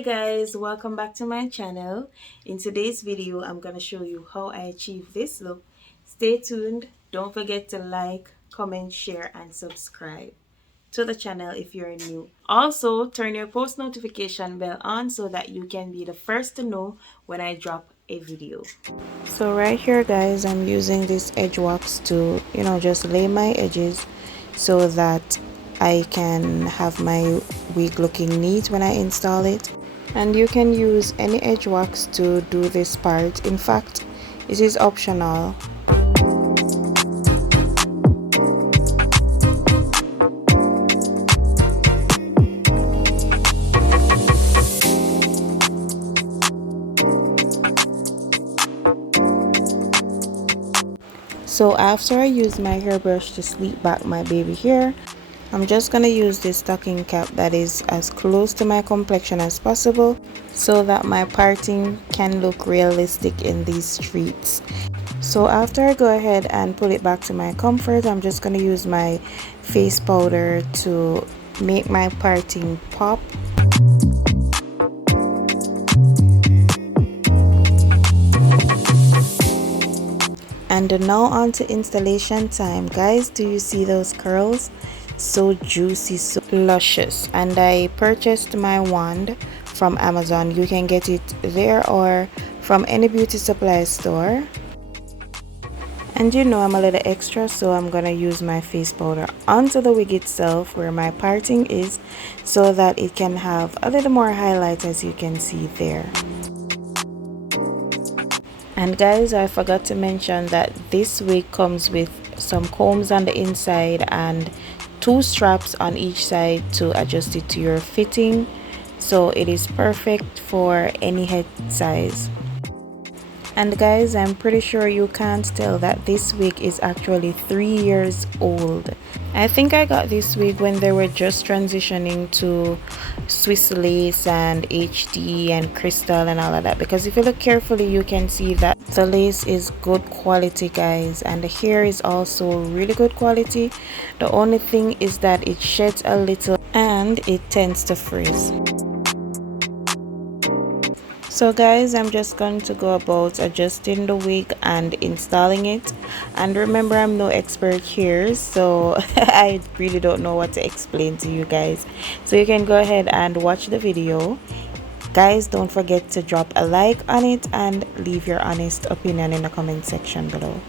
Hi guys, welcome back to my channel. In today's video I'm going to show you how I achieve this look. Stay tuned. Don't forget to like, comment, share and subscribe to the channel if you're new. Also turn your post notification bell on so that you can be the first to know when I drop a video. So right here guys, I'm using this edge wax to just lay my edges so that I can have my wig looking neat when I install it. And you can use any edge wax to do this part. In fact, it is optional. So after I use my hairbrush to sleek back my baby hair, I'm just going to use this stocking cap that is as close to my complexion as possible so that my parting can look realistic in these streets. So after I go ahead and pull it back to my comfort, I'm just going to use my face powder to make my parting pop. And now on to installation time. Guys, do you see those curls? So juicy, so luscious. And I purchased my wand from Amazon. You can get it there or from any beauty supply store. And I'm a little extra, so I'm gonna use my face powder onto the wig itself where my parting is so that it can have a little more highlight, as you can see there. And guys, I forgot to mention that this wig comes with some combs on the inside and two straps on each side to adjust it to your fitting, so it is perfect for any head size. And guys, I'm pretty sure you can't tell that this wig is actually 3 years old. I think I got this wig when they were just transitioning to Swiss lace and HD and crystal and all of that, because if you look carefully you can see that the lace is good quality guys, and the hair is also really good quality. The only thing is that it sheds a little and it tends to frizz. So guys, I'm just going to go about adjusting the wig and installing it. And remember, I'm no expert here, so I really don't know what to explain to you guys. So you can go ahead and watch the video. Guys, don't forget to drop a like on it and leave your honest opinion in the comment section below.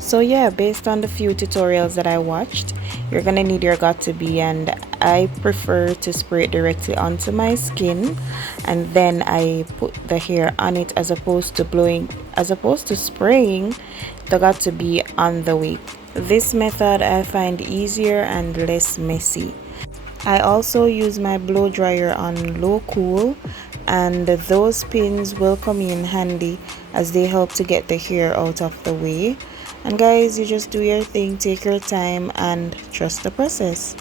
So yeah, based on the few tutorials that I watched, you're gonna need your got2b, and I prefer to spray it directly onto my skin and then I put the hair on it as opposed to spraying the got2b on the wig. This method I find easier and less messy. I also use my blow dryer on low cool, and those pins will come in handy as they help to get the hair out of the way. And guys, you just do your thing, take your time and trust the process.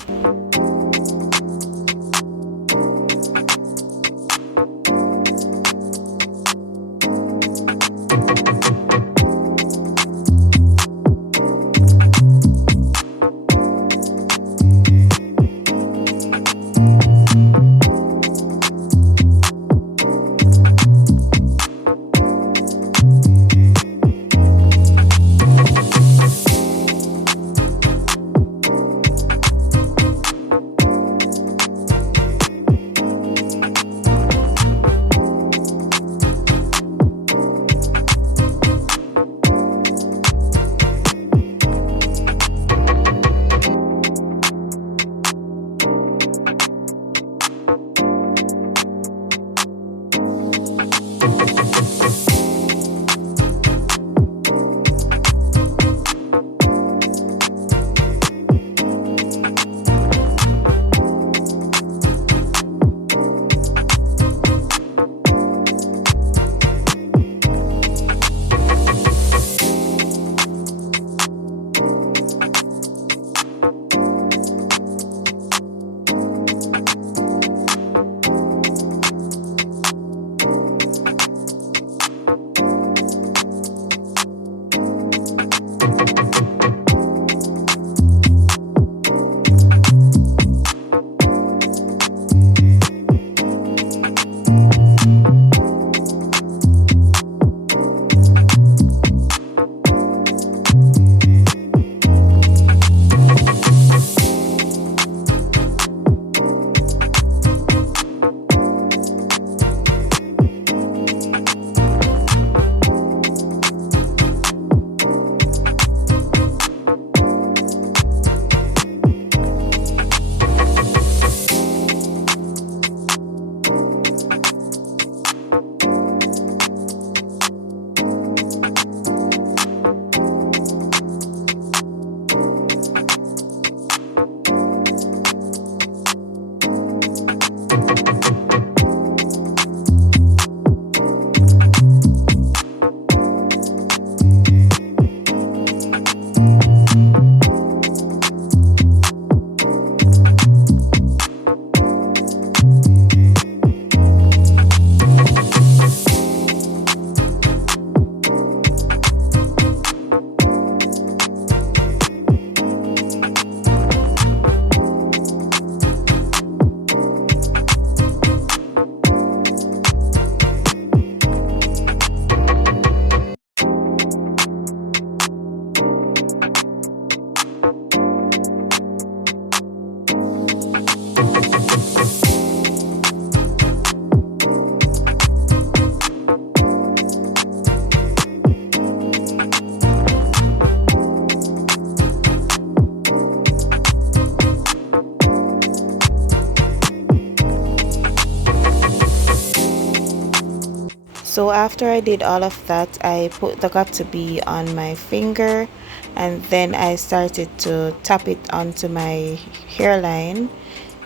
So after I did all of that, I put the got to be on my finger, and then I started to tap it onto my hairline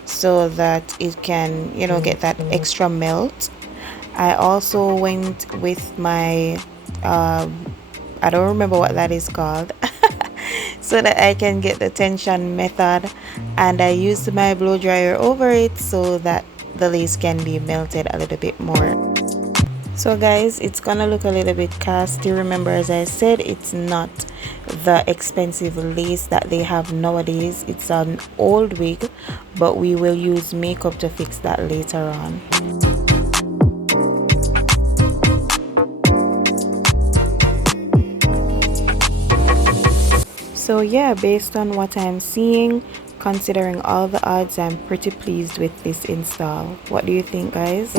so that it can, you know, get that extra melt. I also went with my I don't remember what that is called so that I can get the tension method, and I used my blow dryer over it so that the lace can be melted a little bit more. So guys, it's gonna look a little bit casty. Remember, as I said, it's not the expensive lace that they have nowadays. It's an old wig, but we will use makeup to fix that later on. So yeah, based on what I'm seeing, considering all the odds, I'm pretty pleased with this install. What do you think, guys?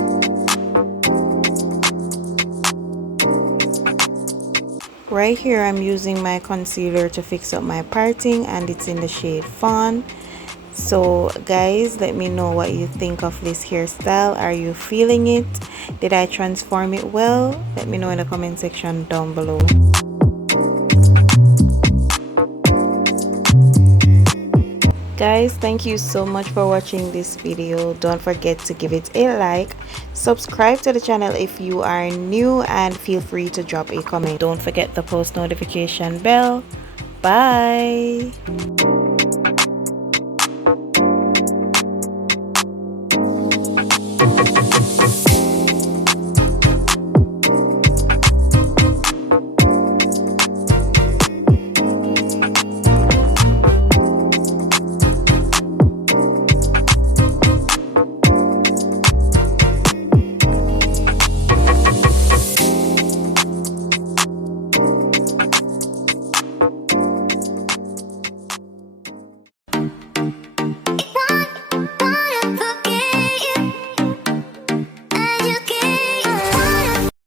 Right here, I'm using my concealer to fix up my parting, and it's in the shade Fawn. So guys, let me know what you think of this hairstyle. Are you feeling it? Did I transform it well? Let me know in the comment section down below. Guys, thank you so much for watching this video. Don't forget to give it a like, subscribe to the channel if you are new, and feel free to drop a comment. Don't forget the post notification bell. Bye.